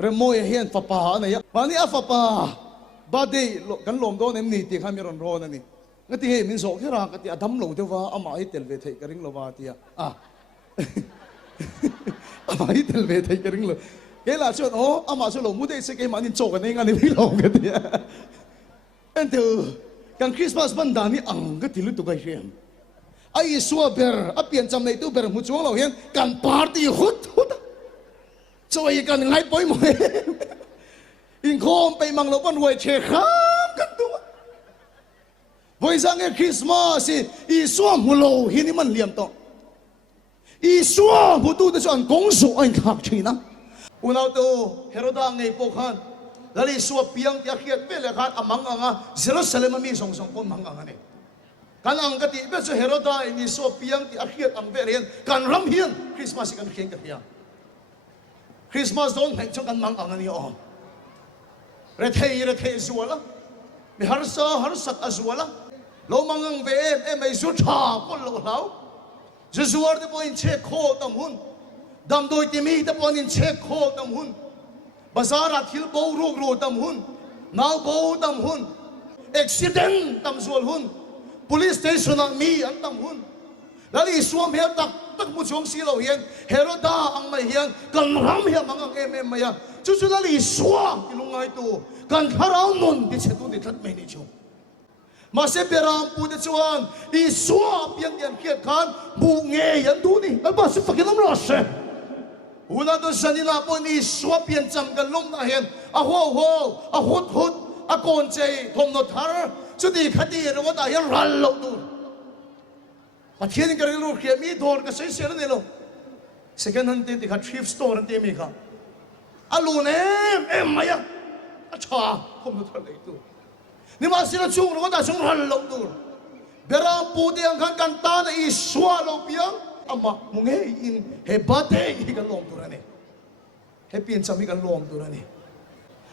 remoy hian fapa na ya mani a fapa bade kan lom do nem ni ti khamiron ro na ni ngati he min so khira ka ti adam lo de wa ama hi tel ve thei karing lo wa ti a ama hi tel ve thei karing lo ke la chu o ama chu lo mu de se ke manin cho kan nga ni mi lo ka ti and kan Christmas ban da ni ang ka ti lu tu ka hiam ai suwa ber a pian cham nei tu ber mu chuang lo hian kan party hut cho ai kan ngai poi mo in khom pe mang lo ban hoi che kham kan tu voi sang e Christmas i suwa mu lo hi ni man liam to i suwa mu tu de chuan kong su ai khak thina unau tu heroda ngai po khan lali suwa piang tia khiat pe le khat amang anga Jerusalem mi song song kon mang anga ne kan ang ka ti be chu heroda ni suwa piang tia khiat ang be rian kan ram hian Christmas kan kheng ka hian Christmas don heng chung kan mang ang ani o re thei zuala mi har sat azuala lo mangang ve em ai su tha kon lo lau zuar de point che kho tam hun dam doi ti mi te point che kho tam hun bazar thil bo ro ro tam hun nau bo tam hun accident tam zual hun police station mi an tam hun lali suam he tak mu chong si lo hian heroda ang mai hian kan ram hian mangang em maya chu lali suam ilungai tu kan tharau non di chetu ni that mai ni chu ma se peram pu de chuan i suam piang yan khiat khan bu nge yan tu ni al ba se fakilam ro se una do sanila po ni suam pian cham kan lom na hian a hut a kon chei thom no thar chu di khati ro ta hian ral lo tu Pathian ka rin lo kaya mi dor ka say sila nilo second hand ti ka thrift store ti mi ka alu em maya acha kom no thar tu ni ma sila chung ro ta chung hal lo tu bera pu ti ang kan ta na i swallow piang ama munge in he bate hi kan lom tu rani he pin chami kan lom tu rani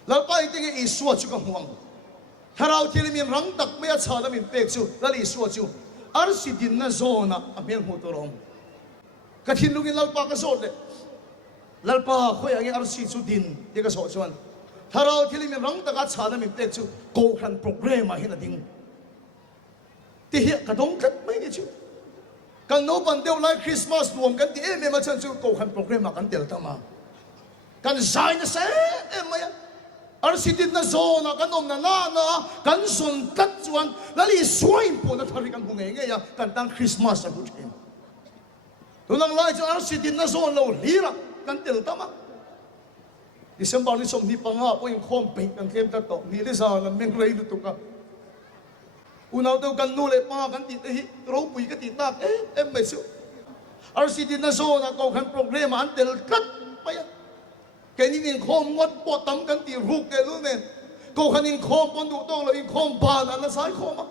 lalpa ti ke i swa chu ka huang tharau ti min rang tak me cha da min pek chu lali swa chu arsidin na zona amel motorom kathin lungin lalpa ka so le lalpa khoi angi arsi chu din te ka so chuan tharau thili mi rang taka chana mi tek chu ko khan program a hin a ding ti hi ka dong kat mai ni chu kan no ban deu lai Christmas nuam kan ti em ma chan chu ko khan program a kan tel tama kan sai na se em maya arsidin na zona kan om na kan son tat chuan lali suain po na thari kan bunge nge ya kan tang Christmas a butin tunang lai chu arsidin na zona lo lira kan tel tama December ni som ni panga po in khom pe kan kem ta to ni le sa lan meng rei lu tu ka unaw to kan nu le pa kan ti hi ro pui ka ti tak em mai su arsidin na zona ko kan program an tel kat pa ya cái những khom ngót bỏ tắm cái tiền rụt cái luôn nè cô khăn những khom bọn đủ tông là những khom bàn là sai khom á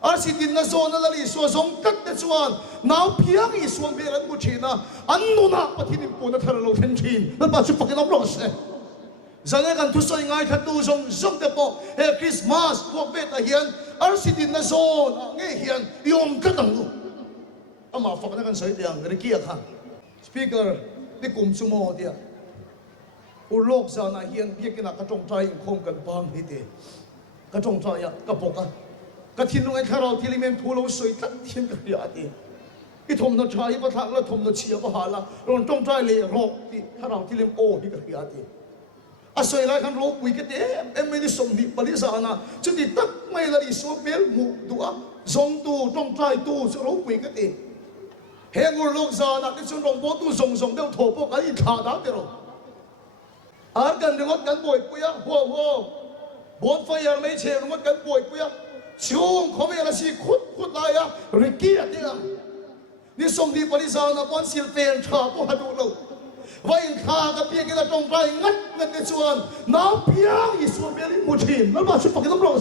ở xí tin là số nó là lý số giống cất để chuan nào piang ý số về anh một chuyện à anh nó nạp bắt thì mình buồn nó thở lâu thiên thiên nó bảo chụp cái nóng rồi sẽ giờ này cần thu soi ngay thật tu giống để bỏ hè Christmas cuộc về ta hiền ở xí tin là số nghe hiền yom cất đằng luôn à mà phật nó cần soi tiền cái kia khăn speaker đi cùng số mò đi ulok za na hian biakina ka tong trai khom kan bang hi te ka tong trai ya ka poka ka thinung ai kharau thilimen thulo soi tat thian ka ya ti I thom no trai pa thak la thom no chia pa hala ron tong trai le ro ti kharau thilim o hi ka ya ti a soi lai khan ro pui ka te em me ni som ni pali sa na chu ti tak mai la ri so bel mu du a zong tu tong trai tu so ro pui ka te he ngor lok za na ti chu rong bo tu zong deu tho po ka I tha da te ro ar kan ringot kan boy puya ho bonfire mai che ringot kan boy puya chung khome la si khut la ya riki atia ni som di palisa na pon sil pen tha po hadu lo vai kha ka pia ke la tong pai ngat ngat ne chuan now piang is so very mutin mal ba su pakin ro